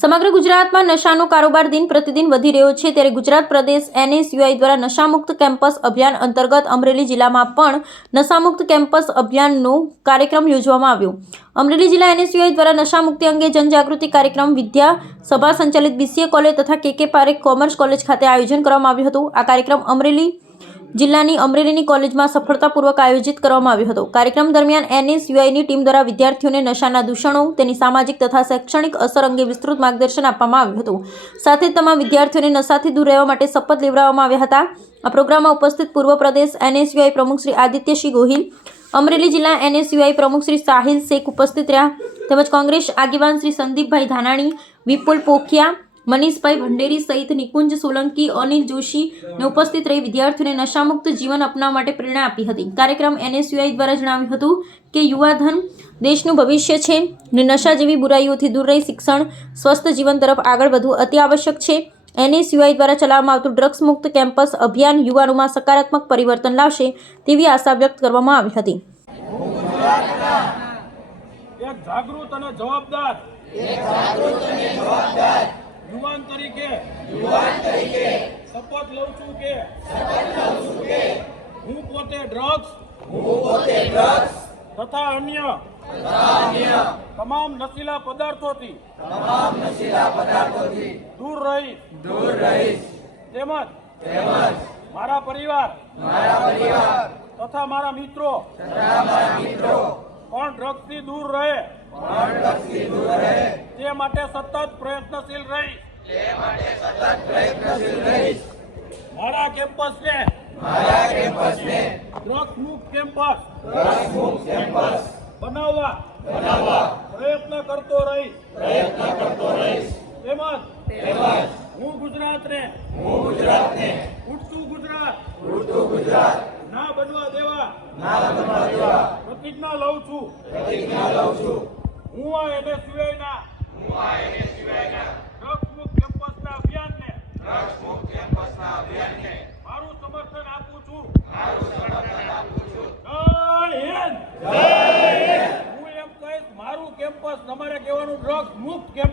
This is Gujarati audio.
સમગ્ર ગુજરાતમાં નશાનો કારોબાર દિન પ્રતિદિન વધી રહ્યો છે, ત્યારે ગુજરાત પ્રદેશ NSUI દ્વારા નશામુક્ત કેમ્પસ અભિયાન અંતર્ગત અમરેલી જિલ્લામાં પણ નશામુક્ત કેમ્પસ અભિયાનનો કાર્યક્રમ યોજવામાં આવ્યો। અમરેલી જિલ્લા NSUI દ્વારા નશામુક્તિ અંગે જનજાગૃતિ કાર્યક્રમ વિદ્યા સભા સંચાલિત BCA કોલેજ તથા KK પારેખ કોમર્સ કોલેજ ખાતે આયોજન કરવામાં આવ્યું હતું। આ કાર્યક્રમ અમરેલી જિલ્લાની અમરેલીની કોલેજમાં સફળતાપૂર્વક આયોજિત કરવામાં આવ્યો હતો। કાર્યક્રમ દરમિયાન NSUIની ટીમ દ્વારા વિદ્યાર્થીઓને નશાના દૂષણો, તેની સામાજિક તથા શૈક્ષણિક અસર અંગે વિસ્તૃત માર્ગદર્શન આપવામાં આવ્યું હતું। સાથે જ તમામ વિદ્યાર્થીઓને નશાથી દૂર રહેવા માટે શપથ લેવડાવવામાં આવ્યા હતા। આ પ્રોગ્રામમાં ઉપસ્થિત પૂર્વ પ્રદેશ NSUI પ્રમુખ શ્રી આદિત્યસિંહ ગોહિલ, અમરેલી જિલ્લા NSUI પ્રમુખ શ્રી સાહિલ શેખ ઉપસ્થિત રહ્યા, તેમજ કોંગ્રેસ આગેવાન શ્રી સંદીપભાઈ ધાનાણી, વિપુલ પોખિયા, મનીષભાઈ ભંડેરી સહિત નિકુંજ સોલંકી, અનિલ જોશી ને ઉપસ્થિત રહી વિદ્યાર્થીઓને નશામુક્ત જીવન અપનાવવા માટે પ્રેરણા આપી હતી। કાર્યક્રમ NSUI દ્વારા જણાવ્યું હતું કે યુવાધન દેશનું ભવિષ્ય છે ને નશા જેવી બુરાઈઓથી દૂર રહી શિક્ષણ, સ્વસ્થ જીવન તરફ આગળ વધવું અતિ આવશ્યક છે। NSUI દ્વારા ચલાવવામાં આવતું ડ્રગ્સ મુક્ત કેમ્પસ અભિયાન યુવાનોમાં સકારાત્મક પરિવર્તન લાવશે તેવી આશા વ્યક્ત કરવામાં આવી હતી। એક જાગૃત અને જવાબદાર યુવાન તરીકે શપથ લઉં છું કે હું પોતે ડ્રગ્સ તથા અન્ય તમામ નશીલા પદાર્થોથી દૂર રહીશ, તેમજ મારા પરિવાર તથા મારા મિત્રો પણ ડ્રગ્સથી દૂર રહે તે માટે સતત પ્રયત્નશીલ રહીશ। મારા કેમ્પસને ડ્રગ્સ મુક્ત કેમ્પસ બનાવવા પ્રયત્ન કરતો રહીશ। તેમજ હું ગુજરાતને ઉડતું ગુજરાત ના બનવા દેવા પ્રતિજ્ઞા લઉં છું। હું આ NSUIના ડ્રગ્સ મુક્ત કેમ્પસના અભિયાનને મારું સમર્થન આપું છું। જય હિન્દ। હું એમ કહીશ, મારું કેમ્પસ તમારે કહેવાનું ડ્રગ્સ મુક્ત કેમ્પસ।